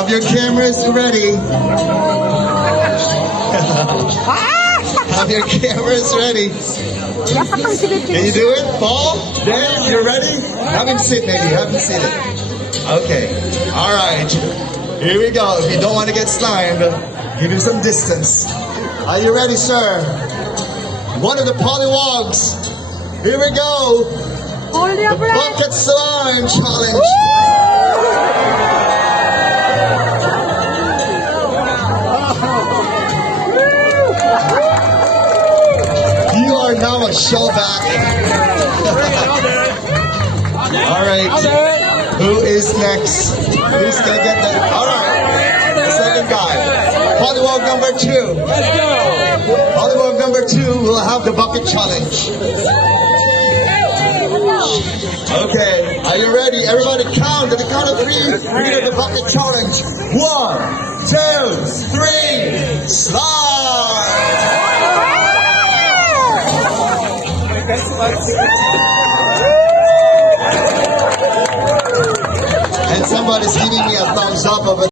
Have your cameras ready. Have your cameras ready. Can you do it? Paul? Dan, you're ready? Have him sit maybe. Have him sit it. Okay. All right. Here we go. If you don't want to get slimed, give him some distance. Are you ready, sir? One of the polywogs. Here we go. The bucket slime challenge. You are now a showback. All right. Who is next? Who's gonna get that? All right. The second guy. Polywog number 2. Polywog number 2 will have the bucket challenge. Okay, are you ready? Everybody count at the count of 3. We do the bucket challenge. 1, 2, 3, slide! And somebody's giving me a thumbs up of it.